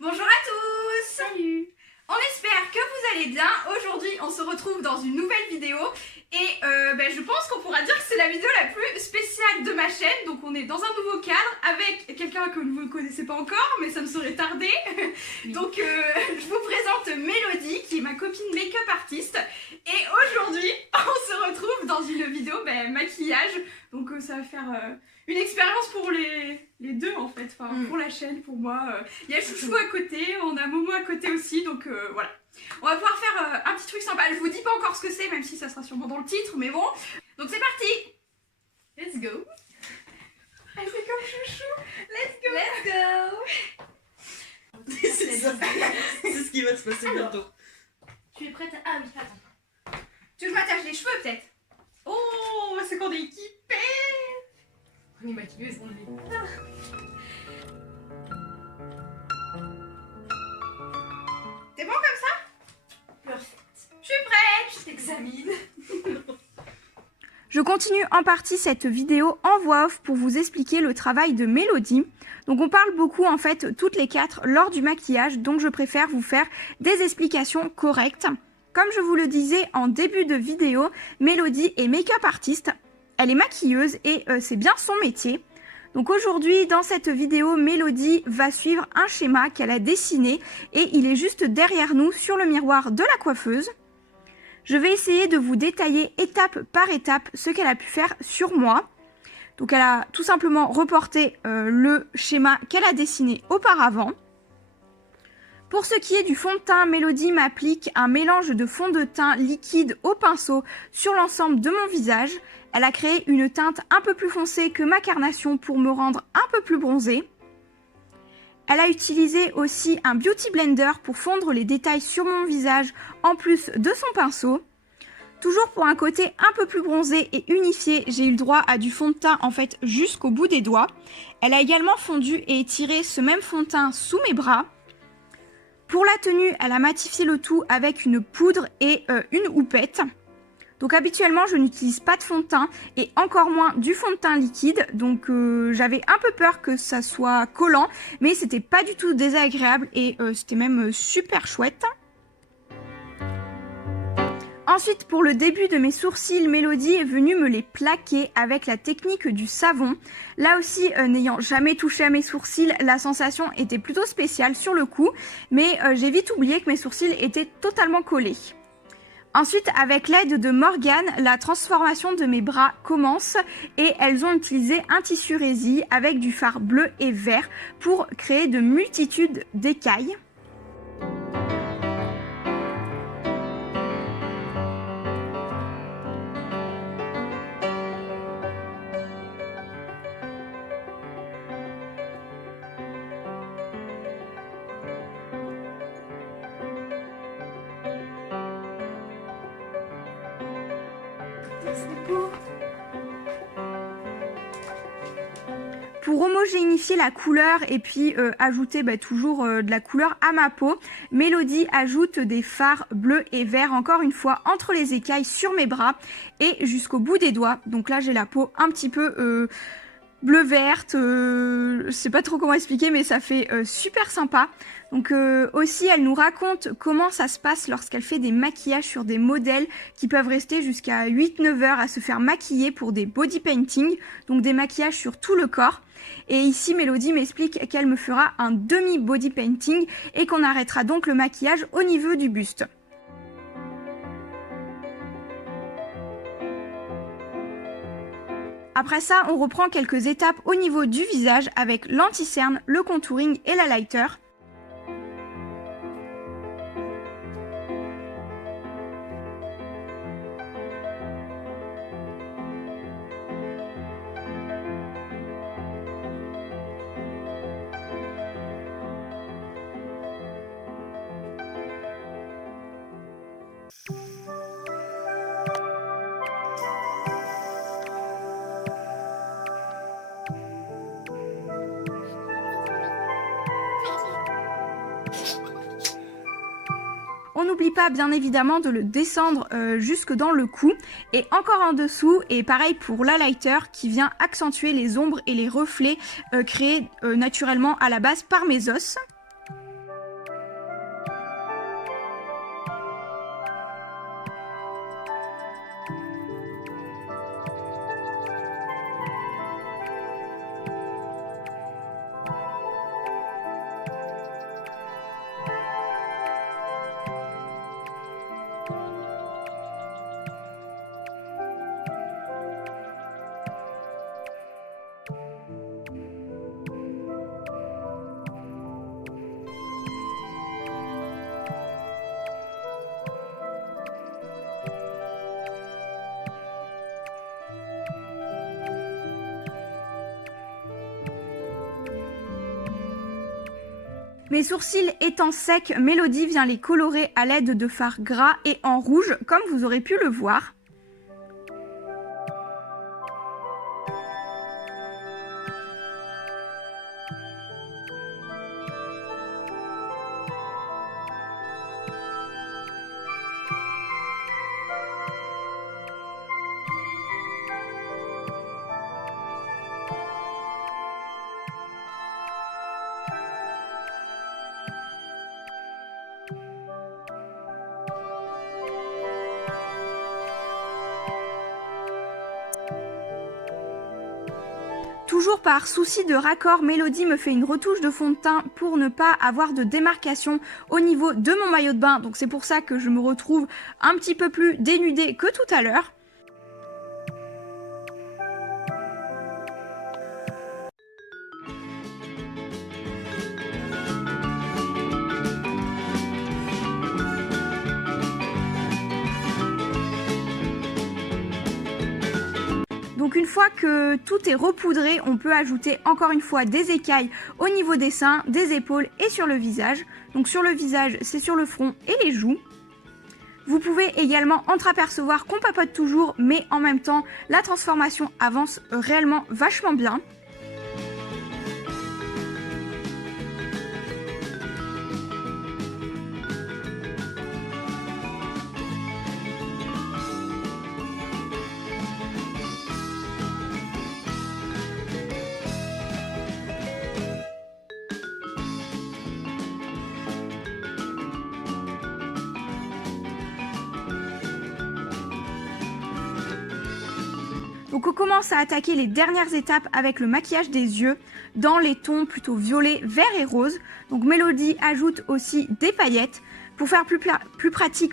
Bonjour à tous! Salut! On espère que vous allez bien. Aujourd'hui, on se retrouve dans une nouvelle vidéo et je pense qu'on pourra dire que c'est la vidéo la plus spéciale de ma chaîne. Donc on est dans un nouveau cadre avec quelqu'un que vous ne connaissez pas encore, mais ça ne saurait tarder. Oui. Donc je vous présente Mélodie, qui est ma copine make-up artiste. Et aujourd'hui, on se retrouve dans une vidéo maquillage. Donc ça va faire une expérience pour les deux en fait, pour la chaîne, pour moi. Il y a Chouchou à côté, on a Momo à côté aussi, donc voilà. On va pouvoir faire un petit truc sympa. Je vous dis pas encore ce que c'est, même si ça sera sûrement dans le titre, mais bon. Donc c'est parti. Let's go. Elle fait comme Chouchou. Let's go. Let's go. C'est ce qui va se passer bientôt. Tu es prête? Ah oui, attends. Tu veux que je m'attache les cheveux peut-être? Oh, c'est qu'on est équipés. On est maquilleuse, on l'est. T'es bon comme ça? Parfait. Je suis prête, je t'examine. Je continue en partie cette vidéo en voix off pour vous expliquer le travail de Mélodie. Donc on parle beaucoup en fait toutes les quatre lors du maquillage, donc je préfère vous faire des explications correctes. Comme je vous le disais en début de vidéo, Mélodie est make-up artiste. Elle est maquilleuse et c'est bien son métier. Donc aujourd'hui, dans cette vidéo, Mélodie va suivre un schéma qu'elle a dessiné et il est juste derrière nous sur le miroir de la coiffeuse. Je vais essayer de vous détailler étape par étape ce qu'elle a pu faire sur moi. Donc elle a tout simplement reporté le schéma qu'elle a dessiné auparavant. Pour ce qui est du fond de teint, Mélodie m'applique un mélange de fond de teint liquide au pinceau sur l'ensemble de mon visage. Elle a créé une teinte un peu plus foncée que ma carnation pour me rendre un peu plus bronzée. Elle a utilisé aussi un beauty blender pour fondre les détails sur mon visage en plus de son pinceau. Toujours pour un côté un peu plus bronzé et unifié, j'ai eu le droit à du fond de teint en fait jusqu'au bout des doigts. Elle a également fondu et étiré ce même fond de teint sous mes bras. Pour la tenue, elle a matifié le tout avec une poudre et une houppette. Donc habituellement, je n'utilise pas de fond de teint et encore moins du fond de teint liquide. Donc j'avais un peu peur que ça soit collant, mais c'était pas du tout désagréable et c'était même super chouette. Ensuite, pour le début de mes sourcils, Mélodie est venue me les plaquer avec la technique du savon. Là aussi, n'ayant jamais touché à mes sourcils, la sensation était plutôt spéciale sur le coup, mais j'ai vite oublié que mes sourcils étaient totalement collés. Ensuite, avec l'aide de Morgane, la transformation de mes bras commence et elles ont utilisé un tissu résille avec du fard bleu et vert pour créer de multitudes d'écailles. Pour homogénéifier la couleur et puis ajouter toujours de la couleur à ma peau, Mélodie ajoute des fards bleus et verts encore une fois entre les écailles sur mes bras et jusqu'au bout des doigts. Donc là j'ai la peau un petit peu bleu-verte, je sais pas trop comment expliquer mais ça fait super sympa. Donc aussi elle nous raconte comment ça se passe lorsqu'elle fait des maquillages sur des modèles qui peuvent rester jusqu'à 8-9 heures à se faire maquiller pour des body painting, donc des maquillages sur tout le corps. Et ici Mélodie m'explique qu'elle me fera un demi body painting et qu'on arrêtera donc le maquillage au niveau du buste. Après ça, on reprend quelques étapes au niveau du visage avec l'anti-cerne, le contouring et l'highlighter. On n'oublie pas bien évidemment de le descendre jusque dans le cou et encore en dessous, et pareil pour l'highlighter qui vient accentuer les ombres et les reflets créés naturellement à la base par mes os. Mes sourcils étant secs, Mélodie vient les colorer à l'aide de fards gras et en rouge, comme vous aurez pu le voir. Toujours par souci de raccord, Mélodie me fait une retouche de fond de teint pour ne pas avoir de démarcation au niveau de mon maillot de bain. Donc c'est pour ça que je me retrouve un petit peu plus dénudée que tout à l'heure. Donc une fois que tout est repoudré, on peut ajouter encore une fois des écailles au niveau des seins, des épaules et sur le visage. Donc sur le visage, c'est sur le front et les joues. Vous pouvez également entreapercevoir qu'on papote toujours, mais en même temps, la transformation avance réellement vachement bien. Donc on commence à attaquer les dernières étapes avec le maquillage des yeux dans les tons plutôt violet, vert et rose. Donc Mélodie ajoute aussi des paillettes. Pour faire plus pratique,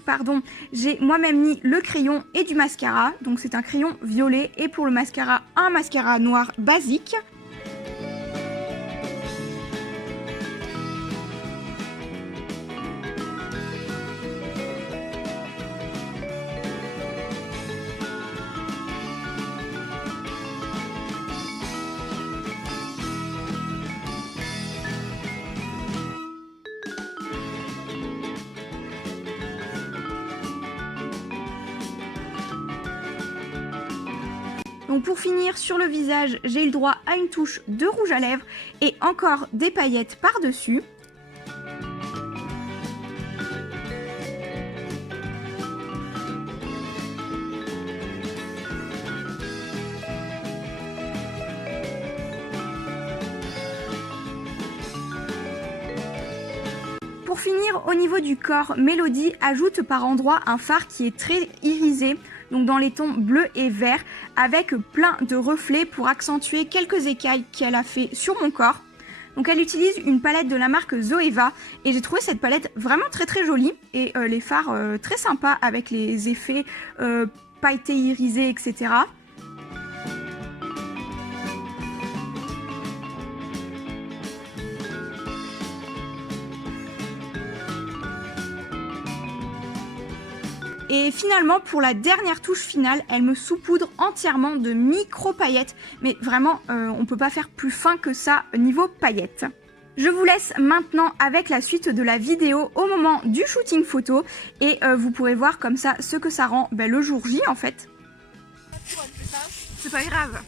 j'ai moi-même mis le crayon et du mascara. Donc c'est un crayon violet et pour le mascara, un mascara noir basique. Donc pour finir, sur le visage, j'ai eu le droit à une touche de rouge à lèvres et encore des paillettes par-dessus. Pour finir, au niveau du corps, Mélodie ajoute par endroits un fard qui est très irisé, donc dans les tons bleu et vert, avec plein de reflets pour accentuer quelques écailles qu'elle a fait sur mon corps. Donc elle utilise une palette de la marque Zoeva et j'ai trouvé cette palette vraiment très jolie et les fards très sympas avec les effets pailletés irisés, etc. Et finalement, pour la dernière touche finale, elle me saupoudre entièrement de micro paillettes. Mais vraiment, on ne peut pas faire plus fin que ça niveau paillettes. Je vous laisse maintenant avec la suite de la vidéo au moment du shooting photo. Et vous pourrez voir comme ça ce que ça rend le jour J en fait. C'est pas grave.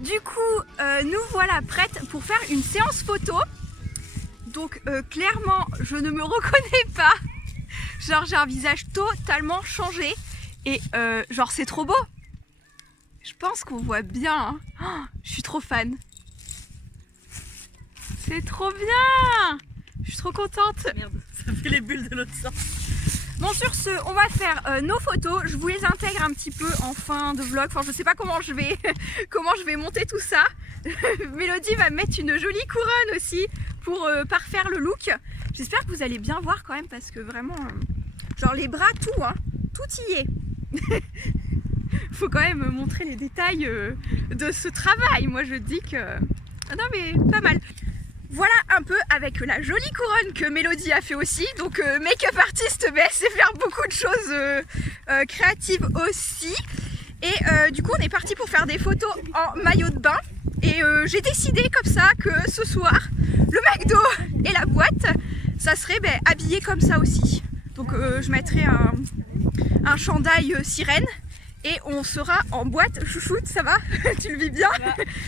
Du coup, nous voilà prêtes pour faire une séance photo. Donc clairement, je ne me reconnais pas. Genre j'ai un visage totalement changé. Et genre c'est trop beau. Je pense qu'on voit bien. Hein. Oh, je suis trop fan. C'est trop bien. Je suis trop contente. Merde, ça fait les bulles de l'autre sens. Bon, sur ce, on va faire nos photos. Je vous les intègre un petit peu en fin de vlog. Enfin, je sais pas comment je vais monter tout ça. Mélodie va mettre une jolie couronne aussi pour parfaire le look. J'espère que vous allez bien voir quand même parce que vraiment, genre les bras, tout, hein, tout y est. Faut quand même montrer les détails de ce travail. Moi, je dis que... Ah non, mais pas mal. Voilà un peu avec la jolie couronne que Mélodie a fait aussi. Donc make-up artiste, mais elle sait faire beaucoup de choses créatives aussi. Et du coup on est parti pour faire des photos en maillot de bain. Et j'ai décidé comme ça que ce soir, le McDo et la boîte, ça serait habillé comme ça aussi. Donc je mettrai un chandail sirène et on sera en boîte. Chouchoute, ça va? Tu le vis bien?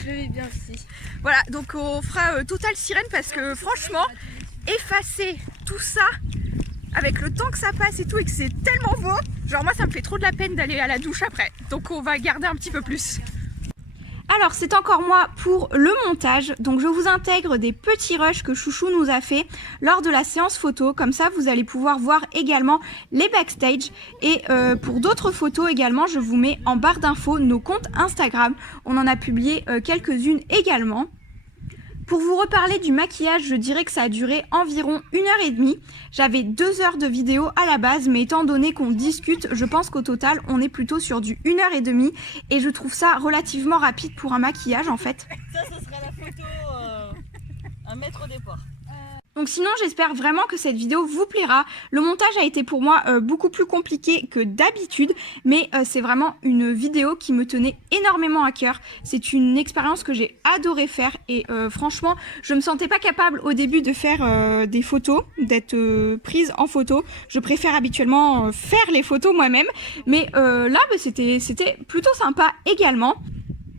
Je le vis bien aussi. Voilà, donc on fera total sirène parce que franchement, effacer tout ça avec le temps que ça passe et tout et que c'est tellement beau, genre moi ça me fait trop de la peine d'aller à la douche après. Donc on va garder un petit peu plus. Alors c'est encore moi pour le montage, donc je vous intègre des petits rushs que Chouchou nous a fait lors de la séance photo, comme ça vous allez pouvoir voir également les backstage et pour d'autres photos également je vous mets en barre d'infos nos comptes Instagram, on en a publié quelques-unes également. Pour vous reparler du maquillage, je dirais que ça a duré environ 1h30. J'avais 2 heures de vidéo à la base, mais étant donné qu'on discute, je pense qu'au total, on est plutôt sur du 1h30. Et je trouve ça relativement rapide pour un maquillage en fait. Ça sera la photo un mètre au départ. Donc sinon j'espère vraiment que cette vidéo vous plaira. Le montage a été pour moi beaucoup plus compliqué que d'habitude, mais c'est vraiment une vidéo qui me tenait énormément à cœur. C'est une expérience que j'ai adoré faire et franchement je me sentais pas capable au début de faire des photos, d'être prise en photo. Je préfère habituellement faire les photos moi-même, mais là c'était plutôt sympa également.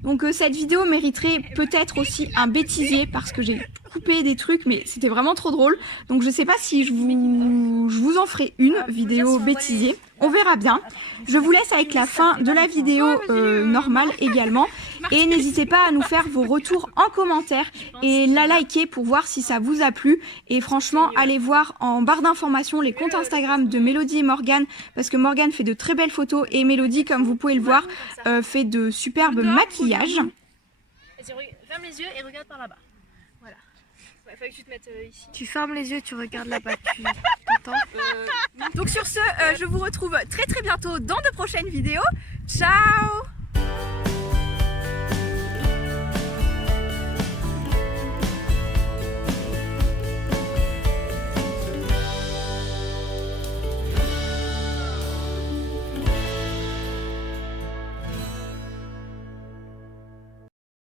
Donc cette vidéo mériterait peut-être aussi un bêtisier parce que j'ai coupé des trucs mais c'était vraiment trop drôle. Donc je sais pas si je vous en ferai une vidéo bêtisier. On verra bien. Je vous laisse avec la fin de la vidéo normale également. Et n'hésitez pas à nous faire vos retours en commentaire et la liker pour voir si ça vous a plu. Et franchement, allez voir en barre d'informations les comptes Instagram de Mélodie et Morgane parce que Morgane fait de très belles photos et Mélodie, comme vous pouvez le voir, fait de superbes maquillages. Ferme les yeux et regarde par là-bas. Voilà. Il fallait que tu te mettes ici. Tu fermes les yeux, tu regardes là-bas. T'entends? Donc sur ce, je vous retrouve très bientôt dans de prochaines vidéos. Ciao!